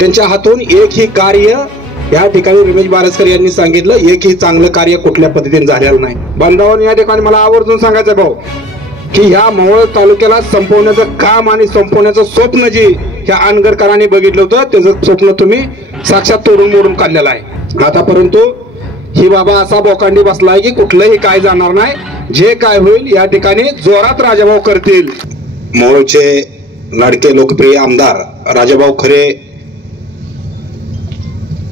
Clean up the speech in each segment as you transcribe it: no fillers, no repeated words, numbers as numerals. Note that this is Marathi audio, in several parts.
त्यांच्या हातून एकही कार्य या ठिकाणी रमेश बारसकर यांनी सांगितलं एकही चांगलं कार्य कुठल्या पद्धतीने झालेलं नाही। बांधवांनो, या ठिकाणी मला आवर्जून सांगायचं भाऊ की ह्या मोहोळ तालुक्याला संपवण्याचं काम आणि संपवण्याचं स्वप्न जे ह्या अनगरकरांनी बघितलं होतं त्याचं स्वप्न तुम्ही साक्षात तोडून मोडून काढलेलं आहे। आता परंतु ही बाबा असा बोकांडी बसलाय की कुठलंही काय जाणार नाही, जे काय होईल या ठिकाणी जोरात राजाभाऊ करतील। मोहोळचे लाडके लोकप्रिय आमदार राजाभाऊ खरे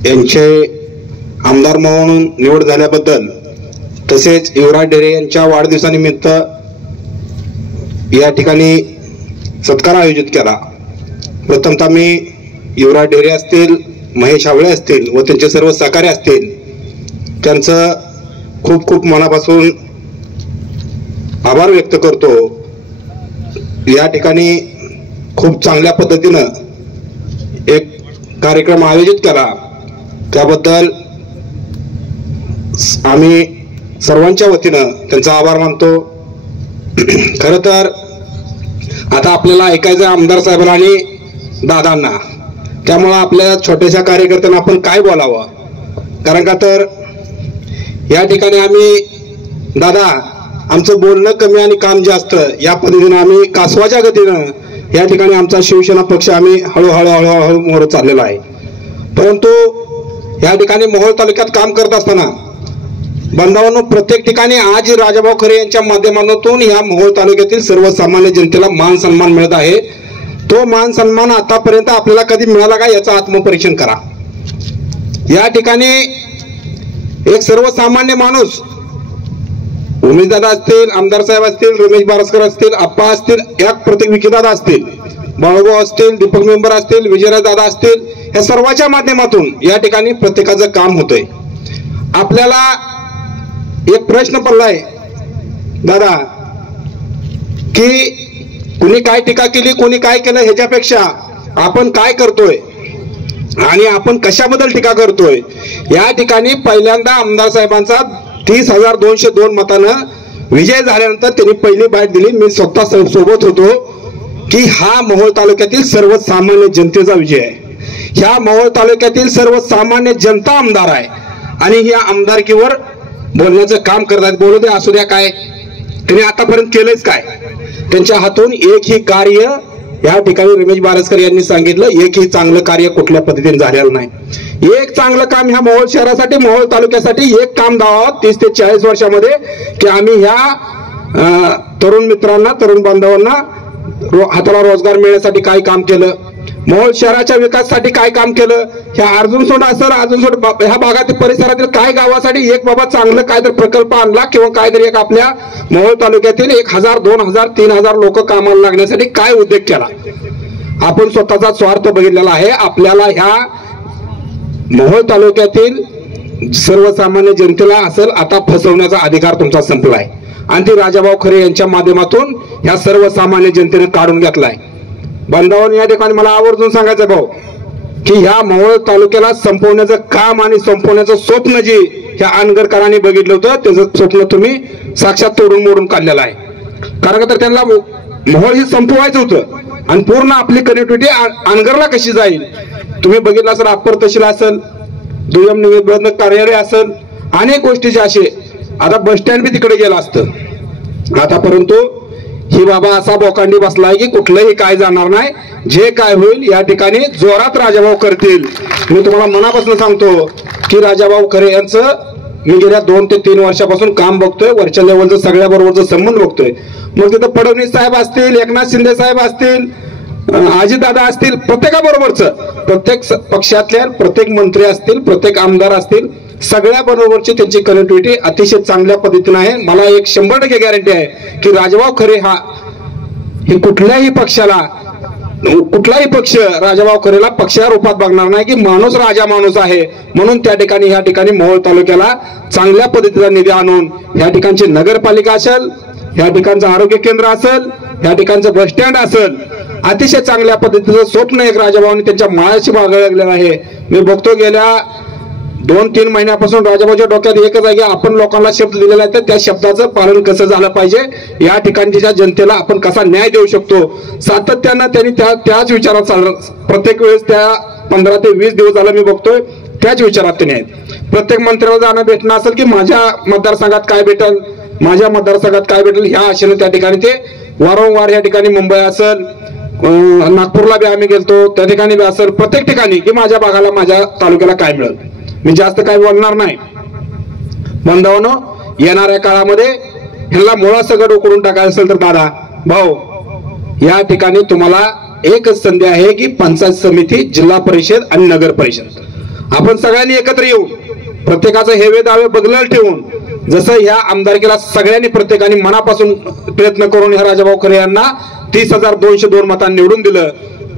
यांचे आमदार म्हणून निवड झाल्याबद्दल तसेच युवराज ढेरे यांच्या वाढदिवसानिमित्त या ठिकाणी सत्कार आयोजित केला। प्रथमतः मी युवराज ढेरे असतील, महेश हावळे असतील व त्यांचे सर्व सहकारी असतील त्यांचं खूप खूप मनापासून आभार व्यक्त करतो। या ठिकाणी खूप चांगल्या पद्धतीनं एक कार्यक्रम आयोजित केला त्याबद्दल आम्ही सर्वांच्या वतीनं त्यांचा आभार मानतो। खरं तर आता आपल्याला ऐकायचं आमदार साहेबांना आणि दादांना, त्यामुळं आपल्या छोट्याशा कार्यकर्त्यांना आपण काय बोलावं, कारण का तर या ठिकाणी आम्ही दादा आमचं बोलणं कमी आणि काम जास्त या पद्धतीनं आम्ही कासवाच्या गतीनं या ठिकाणी आमचा शिवसेना पक्ष आम्ही हळूहळू मोहर चाललेला आहे। परंतु या ठिकाणी मोहोळ तालुक्यात काम करत असताना बांधवांनो प्रत्येक ठिकाणी आज राजाभाऊ खरे यांच्या माध्यमातून या मोहोळ तालुक्यातील सर्वसामान्य जनतेला मान सन्मान मिळत आहे। तो मान सन्मान आतापर्यंत आपल्याला कधी मिळाला का याचं आत्मपरीक्षण करा। या ठिकाणी एक सर्वसामान्य माणूस उमेशदादा असतील, आमदार साहेब असतील, रमेश बारसकर असतील, आप्पा असतील, एक प्रत्येक विकीदादा असतील, बाळूभाऊ असतील, दीपक मेंबर असतील, विजयराज दादा असतील, या सर्वांच्या माध्यमातून या ठिकाणी प्रत्येकाचं काम होतंय। आपल्याला एक प्रश्न पडलाय दादा की कुणी काय टीका केली, कोणी काय केलं ह्याच्यापेक्षा आपण काय करतोय आणि आपण कशाबद्दल टीका करतोय। या ठिकाणी पहिल्यांदा आमदार साहेबांचा 30,202 मतानं विजय झाल्यानंतर त्यांनी पहिली बाईट दिली, मी स्वतः सोबत होतो, की हा मोहोळ तालुक्यातील सर्वसामान्य जनतेचा विजय आहे। ह्या मोहोळ तालुक्यातील सर्वसामान्य जनता आमदार आहे आणि या आमदारकीवर बोलण्याचं काम करतात। बोलू दे, असू द्या, काय त्यांनी आतापर्यंत केलंच काय, त्यांच्या हातून एकही कार्य या ठिकाणी रमेश बारसकर यांनी सांगितलं एकही चांगलं कार्य कुठल्या पद्धतीने झालेलं नाही। एक चांगलं काम ह्या मोहोळ शहरासाठी, मोहोळ तालुक्यासाठी एक काम दावावं 30 ते 40 वर्षामध्ये की आम्ही ह्या तरुण मित्रांना, तरुण बांधवांना हाताला रोजगार मिळण्यासाठी काय काम केलं, मोहोळ शहराच्या विकासासाठी काय काम केलं, ह्या अर्जुनसोंड असेल, अर्जुनसोंड ह्या भागातील परिसरातील काय गावासाठी एक बाबा चांगलं काहीतरी प्रकल्प आणला किंवा काहीतरी एक आपल्या मोहोळ तालुक्यातील 1,000, 2,000, 3,000 लोक कामाला लागण्यासाठी काय उद्योग केला। आपण स्वतःचा स्वार्थ बघितलेला आहे। आपल्याला ह्या मोहोळ तालुक्यातील सर्वसामान्य जनतेला असेल आता फसवण्याचा अधिकार तुमचा संपलाय आणि ती राजाभाऊ खरे यांच्या माध्यमातून ह्या सर्वसामान्य जनतेने काढून घेतलाय। बांधवांनो, या ठिकाणी मला आवर्जून सांगायचं भाऊ की ह्या मोहोळ तालुक्याला संपवण्याचं काम आणि संपवण्याचं स्वप्न जे ह्या अनगरकरांनी बघितलं होतं त्याचं स्वप्न तुम्ही साक्षात तोडून मोडून काढलेलं आहे। कारण का तर त्यांना मोहोळ ही संपवायचं होतं आणि पूर्ण आपली कनेक्टिव्हिटी अनगरला कशी जाईल तुम्ही बघितलं असेल। अप्पर तहसील असेल, दुय्यम निवडणूक कार्यालय असेल, अनेक गोष्टीचे असे, आता बस स्टँड बी तिकडे गेलं असतं। आता परंतु ही बाबा असा बोकांडी बसलाय की कुठलंही काय जाणार नाही, जे काय होईल या ठिकाणी जोरात राजाभाऊ करतील। मी तुम्हाला मनापासून सांगतो की राजाभाऊ खरे यांचं मी गेल्या 2 ते 3 वर्षापासून काम बघतोय, वरच्या लेवलचं सगळ्या बरोबरचं संबंध बघतोय। मग तिथं फडणवीस साहेब असतील, एकनाथ शिंदे साहेब असतील, अजितदादा असतील, प्रत्येकाबरोबरचं, प्रत्येक पक्षातल्या प्रत्येक मंत्री असतील, प्रत्येक आमदार असतील, सगळ्या बरोबरची त्यांची कनेक्टिव्हिटी अतिशय चांगल्या पद्धतीने आहे। मला एक 100% गॅरंटी आहे की राजाभाऊ खरे हे कुठल्याही पक्षाला, कुठलाही पक्ष राजाभाऊ खरेला पक्षा रूपात बघणार नाही की माणूस राजा माणूस आहे म्हणून त्या ठिकाणी या ठिकाणी मोहोळ तालुक्याला चांगल्या पद्धतीचा निधी आणून या ठिकाणची नगरपालिका असेल, या ठिकाणचं आरोग्य केंद्र असेल, या ठिकाणचं बस स्टँड असेल, अतिशय चांगल्या पद्धतीचं स्वप्न एक राजाभाऊंनी त्यांच्या माळाशी बाळगलेलं आहे। मी बघतो गेल्या 2-3 महिन्यापासून राजाभाऊच्या डोक्यात एकच आहे की आपण लोकांना शब्द दिलेला आहे तर त्या शब्दाचं पालन कसं झालं पाहिजे, या ठिकाणच्या जनतेला आपण कसा न्याय देऊ शकतो, सातत्यानं त्यांनी त्याच विचारात चालणार, प्रत्येक वेळेस त्या 15 ते 20 दिवस झालं मी बघतोय त्याच विचारात त्यांनी आहेत. प्रत्येक मंत्र्याला जाणं भेटणं असेल की माझ्या मतदारसंघात काय भेटल, माझ्या मतदारसंघात काय भेटेल ह्या आशेने त्या ठिकाणी ते वारंवार या ठिकाणी मुंबई असेल, नागपूरला बी आम्ही गेलतो, त्या ठिकाणी बी असेल, प्रत्येक ठिकाणी की माझ्या भागाला माझ्या तालुक्याला काय मिळेल. मी जास्त काय बोलणार नाही. बंधवांनो, येणाऱ्या काळामध्ये ह्याला मुळासकट उकळून टाकायचं असेल तर दादा भाऊ या ठिकाणी तुम्हाला एकच संधी आहे की पंचायत समिती, जिल्हा परिषद आणि नगर परिषद आपण सगळ्यांनी एकत्र येऊ. प्रत्येकाचं हेवे दावे बदलायला ठेवून जसं ह्या आमदारकीला सगळ्यांनी प्रत्येकाने मनापासून प्रयत्न करून ह्या राजाभाऊ खरे यांना 30,202 मतांनी निवडून दिलं,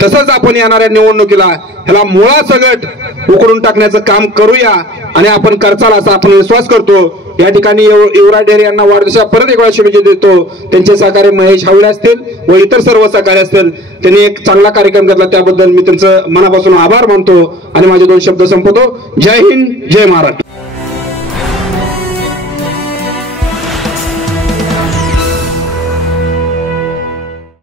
तसंच आपण येणाऱ्या निवडणुकीला ह्याला मुळासकट उकळून टाकण्याचं काम करूया आणि आपण करचाल असा आपण विश्वास करतो. या ठिकाणी युवराज ढेरे यांना वाढदिवसा परत एक वेळा शुभेच्छा देतो. त्यांचे सहकारी महेश हावळे असतील व इतर सर्व सहकारी असतील, त्यांनी एक चांगला कार्यक्रम घेतला त्याबद्दल मी त्यांचं मनापासून आभार मानतो आणि माझे 2 शब्द संपवतो. जय हिंद, जय महाराष्ट्र.